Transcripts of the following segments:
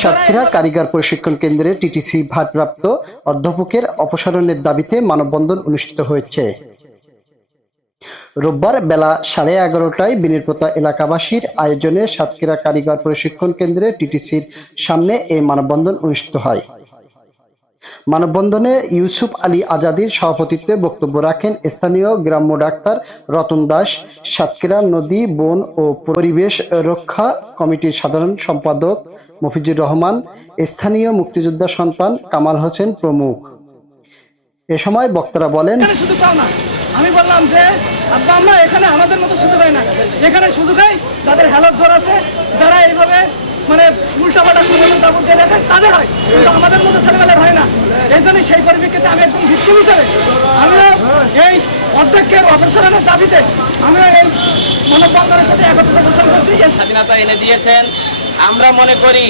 সাতক্ষীরা কারিগর প্রশিক্ষণ কেন্দ্রে টিটিসি ভারপ্রাপ্ত অধ্যাপকের অপসারণের দাবিতে মানববন্ধন অনুষ্ঠিত হয়েছে। রোববার বেলা সাড়ে এগারোটায় বিনিরপোতা এলাকাবাসীর আয়োজনে সাতক্ষীরা কারিগর প্রশিক্ষণ কেন্দ্রে টিটিসির সামনে এই মানববন্ধন অনুষ্ঠিত হয়। মানববন্ধনে ইউসুফ আলী আজাদির সভাপতিত্বে বক্তব্য রাখেন স্থানীয় গ্রাম্য ডাক্তার রতন দাস, সাতক্ষীরা নদী, বন ও পরিবেশ রক্ষা কমিটির সাধারণ সম্পাদক মফিজুর রহমান, স্থানীয় মুক্তিযোদ্ধা সন্তান কামাল হোসেন প্রমুখ। এ সময় বক্তারা বলেন পাও না, আমি বললাম যে, আব্বা আম্মা এখানে আমাদের মতো সুযোগ হয় না। এখানে সুযোগ হয় যাদের হেলত জ্বর আছে, যারা এইভাবে মানে দিয়ে দেখেন তাদের হয়। আমাদের মতো ছেলেমেলার হয় না। পরিপ্রেক্ষিতে আমি একজন আমিও এই অধ্যক্ষের অপসারণের দাবিতে আমিও এই সাথে একত্রিত ঘোষণা করছি স্বাধীনতা এনে দিয়েছেন। আমরা মনে করি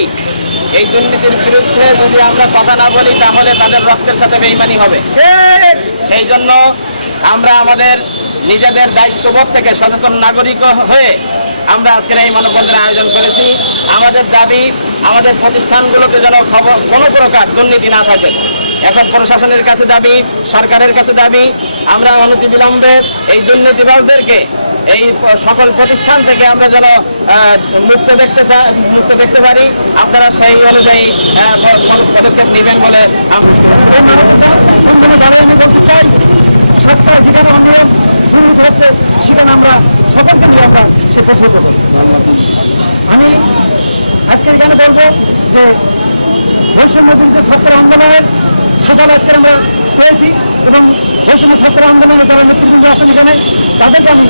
এই দুর্নীতির বিরুদ্ধে যদি আমরা কথা না বলি, তাহলে তাদের রক্তের সাথে বেইমানি হবে। সেই জন্য আমরা আমাদের নিজেদের দায়িত্ববোধ থেকে সচেতন নাগরিক হয়ে আমরা আজকের এই মানববন্ধনের আয়োজন করেছি। আমাদের দাবি, আমাদের প্রতিষ্ঠানগুলোতে যেন খবর কোনো প্রকার দুর্নীতি না থাকে। এখন প্রশাসনের কাছে দাবি, সরকারের কাছে দাবি, আমরা অনতিবিলম্বে এই দুর্নীতিবাজদেরকে, এই সকল প্রতিষ্ঠান থেকে আমরা যেন মুক্ত দেখতে চাই মুক্ত দেখতে পারি। আপনারা সেই অনুযায়ী পদক্ষেপ নেবেন বলে আমি বলতে চাই সপ্তাহে যেখানে আন্দোলন, দুর্নীতি হচ্ছে সেখানে আমরা, সকলকে নিয়ে আমরা সে আমি আজকে এখানে বলব যে বৈষম্য বিরুদ্ধে ছাত্র আন্দোলনের সকালে আজকে আমরা পেয়েছি এবং বৈষম্য ছাত্র আন্দোলনে যারা নেতৃবৃন্দ আছেন এখানে, তাদেরকে আমি